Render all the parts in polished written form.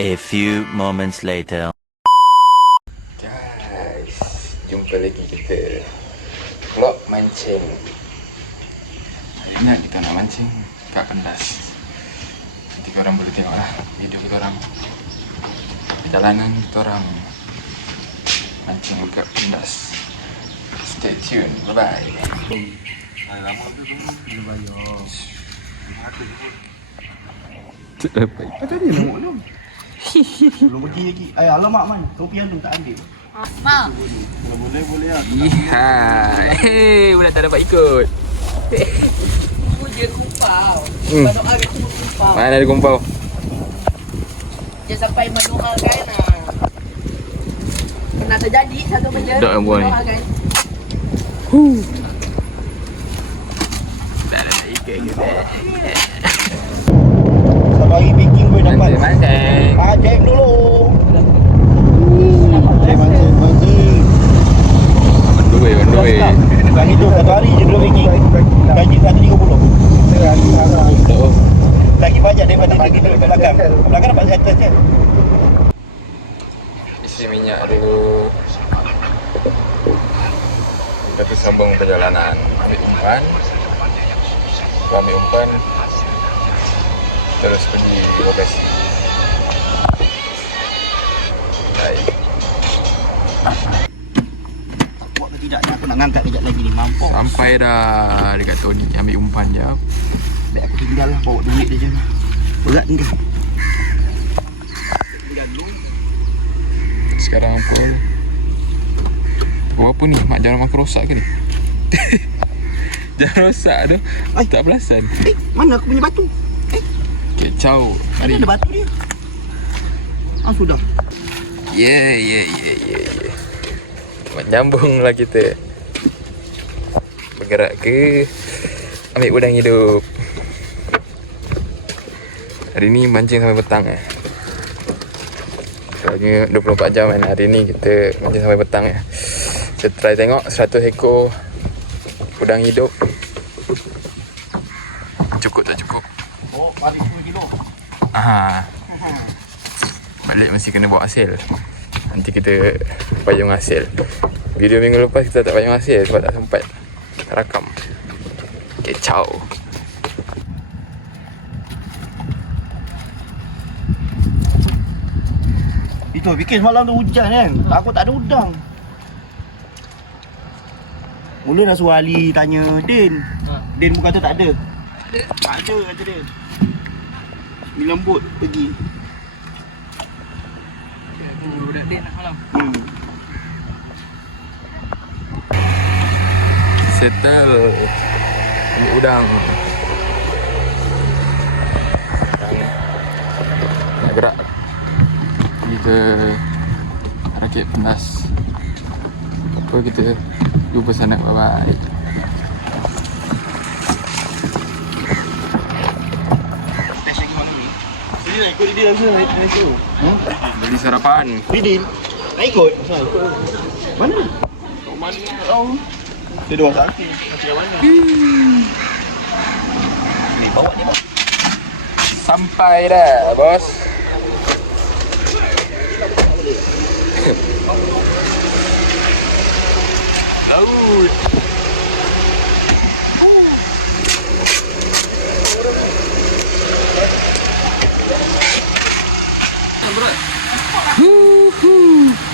A few moments later. Guys, jumpa lagi kita vlog mancing. Hari ni kita nak mancing kat Pendas. Nanti korang boleh tengok lah video kita orang perjalanan kita orang mancing kat Pendas. Stay tune, bye bye. Lama tu kena bayar. Tak dapat. Tadi nak buat belum? Belum pergi lagi. Alamak man, kau piano tak ambil. Ma. Kalau boleh lah. Iya. Hei, budak tak dapat ikut. Tunggu je kumpau. Manuk agak tunggu kumpau. Mana ada kumpau? Dia sampai manuk kan. Pernah terjadi satu benda. Tak yang buat ni. Kan? Tak dapat ikut kita. Sampai baking boleh dapat. Mancing. Jam dulu. Mancing. On the way. Dah hidup satu hari je dulu baking. Gaji 130. Betul. Lagi banyak daripada dia duduk kat belakang. Belakang dapat settle je. Isi minyak dulu. Lepas tu sambung perjalanan. Ambil umpan. Ambil umpan. Terus pergi lokasi. Baik. Buat ke tidak ni aku nak ngangkat kejap lagi ni. Mampus. Sampai dah dekat Tony. Ambil umpan jap. Baik aku tinggal lah. Bawa duit dia je lah. Berat ni dah. Sekarang pukul apa ni? Mak jangan makan rosak ke ni? Jangan rosak tu. Ai. Tak belasan. Mana aku punya batu? Kecau. Tadi ada batu dia. Sudah. Yeah. Menyambunglah kita. Bergerak ke ambil udang hidup. Hari ni mancing sampai petang Soalnya 24 jam kan. Hari ni kita mancing sampai petang Kita try tengok 100 ekor udang hidup. Cukup tak cukup? Oh, balik 10 kilo. Balik mesti kena bawa hasil. Nanti kita payung hasil. Video minggu lepas kita tak payung hasil sebab tak sempat rakam. Kecau. Itu bikin semalam tu hujan kan. Aku tak ada udang. Mula dah suruh Ali tanya Din. Din pun kata tak ada. Tak ada kata dia. 9 bot pergi. Budak dia nak malam. Settle. Ambil udang. Nak gerak pergi ke Rakit Pendas. Apa kita jumpa sana. Bye-bye. Test lagi mana ni? Jadi nak ikut dia langsung nak ikut. Beli sarapan. Din. Nak ikut? Mana? Mana tak tahu. Dia dua sakit. Macam mana? Ni bawa ni bawa. Sampai dah, bos. Laut.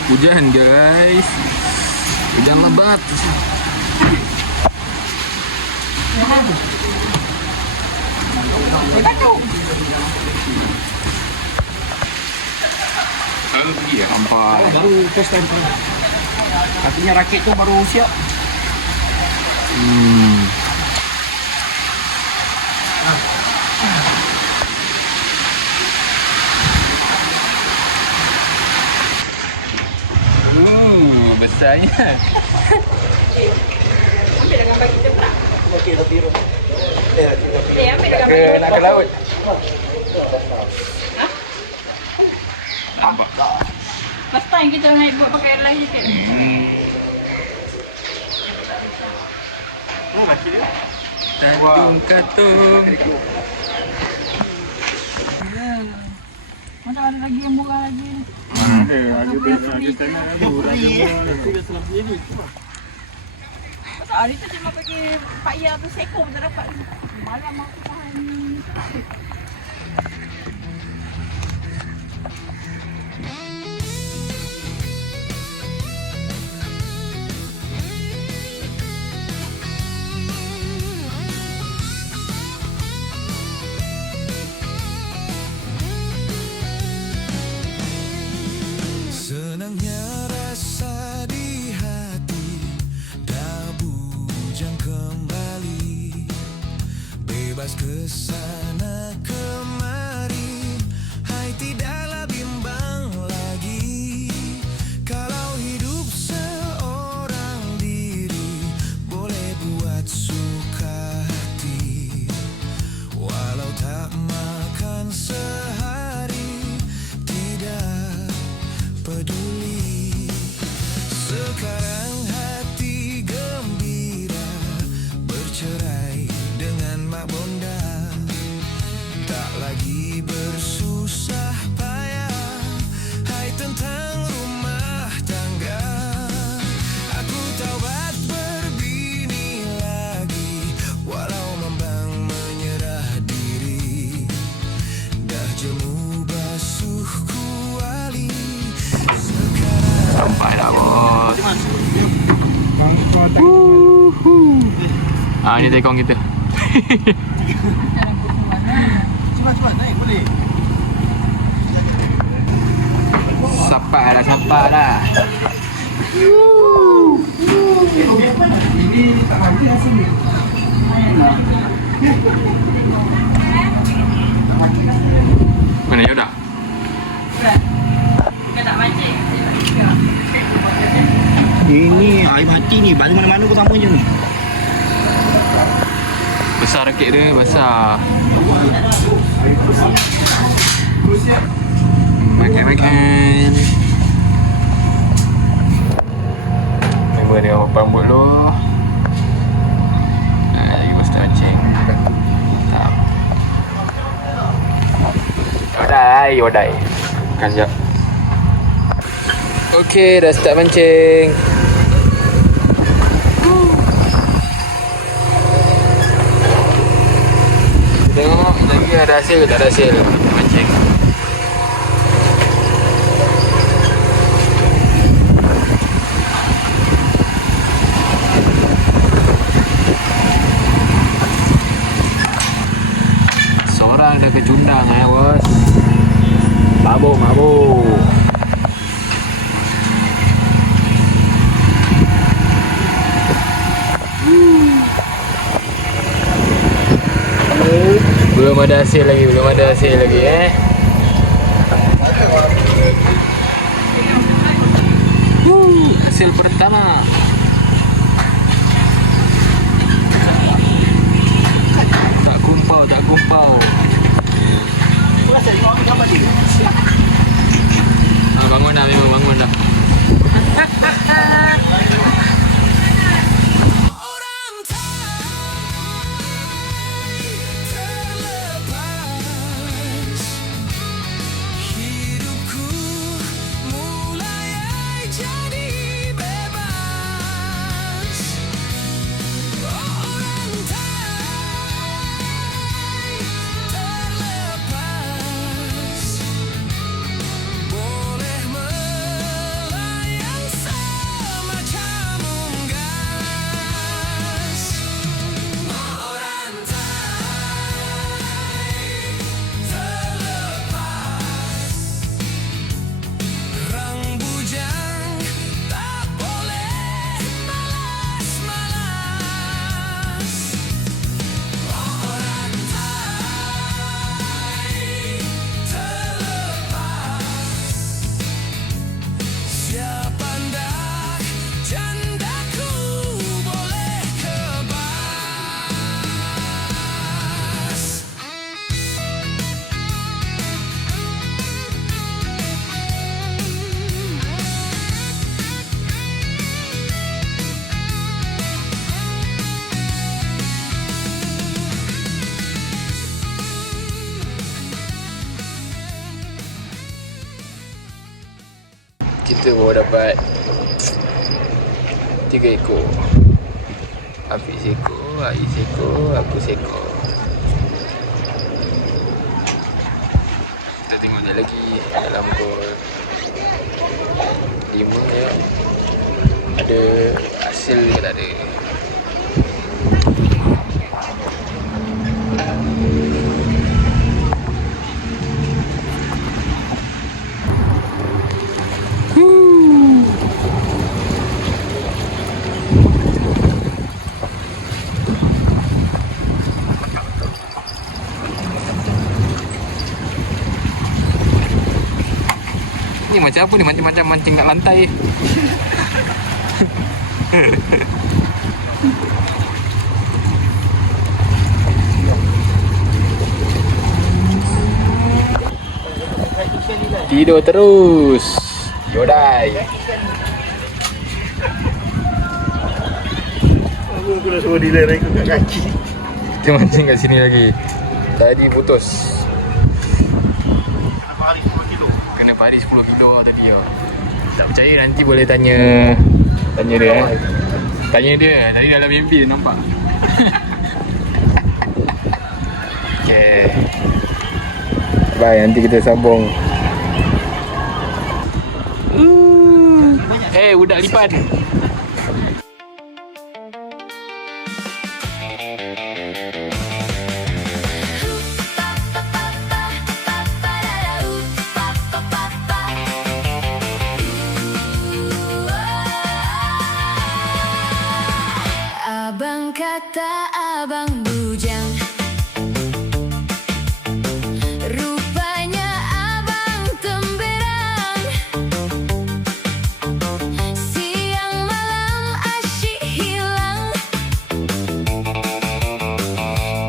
Hujan guys. Hujan lebat. Iya, sampai. Baru first time tu. Artinya rakit tu baru siap. Besarnya. Ambil dengan bagi jeprak. Okey, dah biru. Ambil dengan Ke nak ke laut. Nampak. First time kita naik buat pakai air lain kan. Laki dia. Tanjung Katong. macam ada lagi yang murah lagi. Ada, harga standar ada. Tak, hari tu cuma pergi payah tu sekor macam dapat. Malam aku tahan. Senangnya rasa di hati, dah bujang kembali, bebas kesana kemari, hai tidaklah bimbang lagi. Kalau hidup seorang diri, boleh buat suka hati, walau tak makan sehari, tidak peduli. Sekarang hati gembira, bercerai dengan Mak Bonda, tak lagi bersusah payah, hai tentang rumah tangga. Aku taubat berbini lagi, walau membang menyerah diri, dah jemu basuh kuali. Sampai dah bos. Ini tekong kita. Cepat naik boleh. Sampai dah. Ini tak mati rasa ni. Mana ya dah? Kita tak mancing. Ini air mati ni, balik mana-mana kau tambah je ni. Besar rakit dia, besar. Makan. Member dia rambut lu. Lagi bos tak mancing. Yodai. Makan sekejap. Okey, dah start mancing. Tengok lagi ada hasil ke tak ada hasil mancing. Seorang dah kecundang bos. Mabuk. Belum ada hasil lagi hasil pertama. Tak kumpau. Bangun dah, memang bangun dah. Hidupku mulai jadi bebas. Kita baru dapat 3 ekor. Afiq seekor, Ais seekor, aku seekor. Kita tengok je lagi dalam pukul 5 ya. Ada hasil ke tak ada. Ni macam apa ni? Macam-macam mancing kat lantai. Tidur terus. Yodai. Aku dah suruh dealer ikut kat kaki. Kita mancing kat sini lagi. Tadi putus. Kena pari 10 kilo lah tadi lah. Tak percaya nanti boleh tanya dia. Tanya dia. Tadi dalam mimpi dia nampak. Okay. Bye, nanti kita sambung. Budak lipat. Abang kata abang bujang, rupanya abang temberang. Siang malam asyik hilang,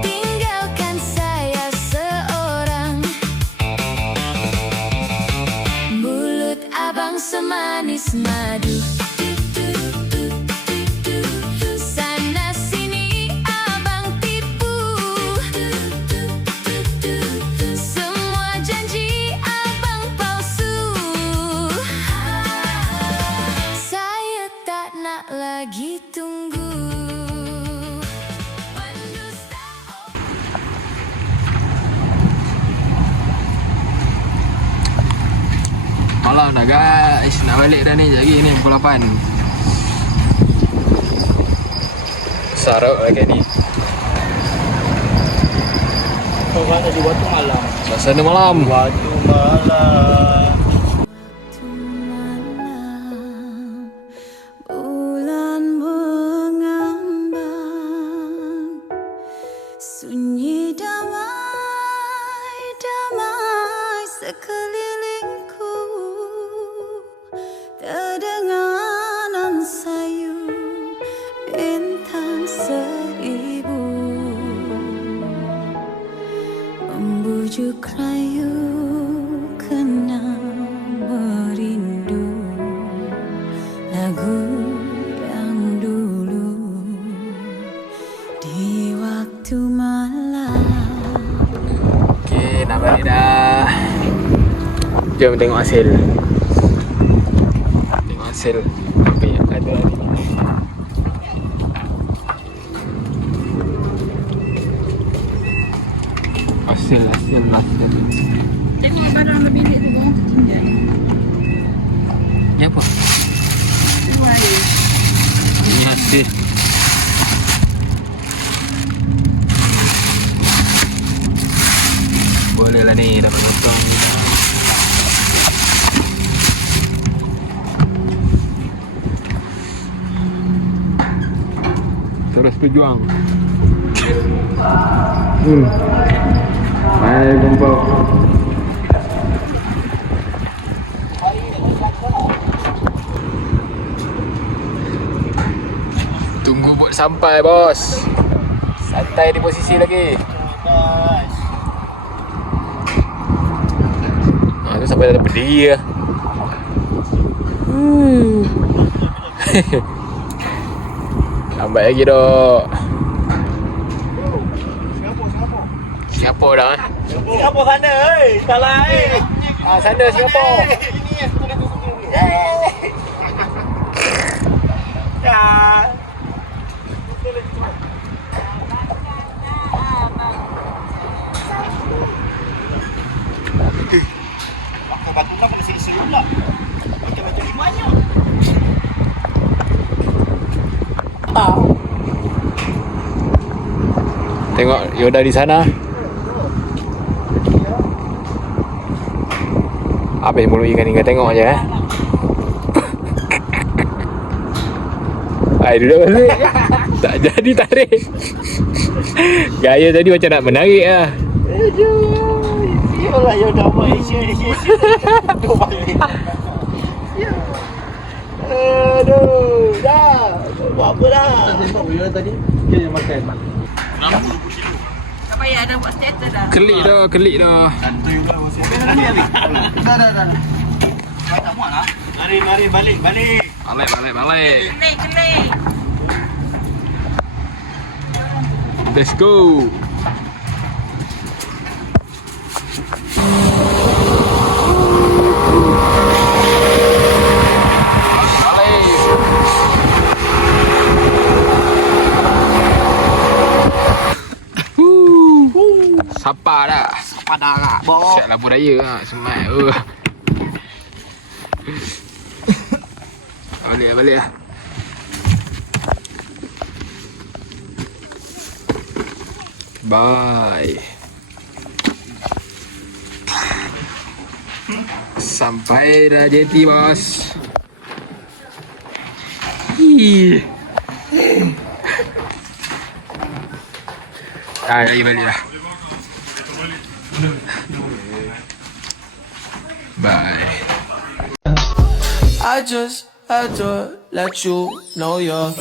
tinggalkan saya seorang. Mulut abang semanis madu, lagi tunggu. Malam dah guys, nak balik dah ni. Sekejap lagi ni pukul 8. Sarap lah kat ni. Suasana di waktu malam. Suasana malam. Waktu malam. Sunyi damai, damai sekelilingku, terdengar nan sayu bintang seribu, membujuk rayu kena merindu lagu yang dulu di waktu malam. Okay, nak balik dah. Jom tengok hasil. Tengok hasil apa yang ada hari ni. Hasil. Tengok barang lebih bilik tu bawang tertinggal. Ni apa? Itu air. Ni hasil. Boleh lah ni, dapat potong. Terus berjuang. Mari kumpul. Tunggu bot sampai bos. Santai di posisi lagi. Itu sampai dah berdiri lah. Lambat lagi dok. Singapura dah eh. Singapura sana, salah Sana Singapura. Ini yang sekolah tu sendiri. Dah. Pakai batu tak pakai sini pula. Pakai batu limanya. Tengok Yoda di sana. Habis mulut ikan ni, kau tengok je Hai, duduk balik. Tak jadi tarik. Gaya tadi macam nak menarik lah. Aduh. Yolah Yoda buat Asia ni. Duduk balik. Aduh. Dah. Buat apa dah? Tengok Yoda tadi. Dia yang makan. 60 kilo. Tak payah dah buat status dah. Kelik dah. Santai juga bos. Dah. Kau tak muat lah. Mari balik. Balik. Kelih. Let's go. Sapa dah. Pada bos. Siap lampu raya lah. Semat. Balik lah. Bye. Sampai dah jeti bos. Balik dah. Bye. I just had to let you know you're